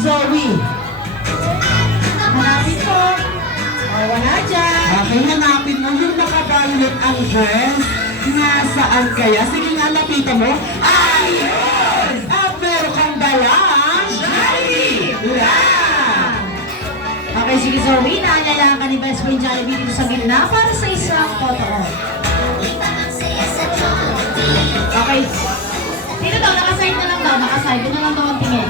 Zoe. Hanapin po. O, wala dyan. Okay, hanapin mo yung naka-violet ang dress. Nasaan kaya? Sige nga, lapitan mo. Ayun! At meron kang dalang Jollibee! Yeah! Okay, sige Zoe, naanyayaan ka ni Best Friend Jollibee dito sa gitna para sa isang photo op. Okay. Dito daw, nakaside na lang daw, nakaside. Doon na lang daw ang tingin.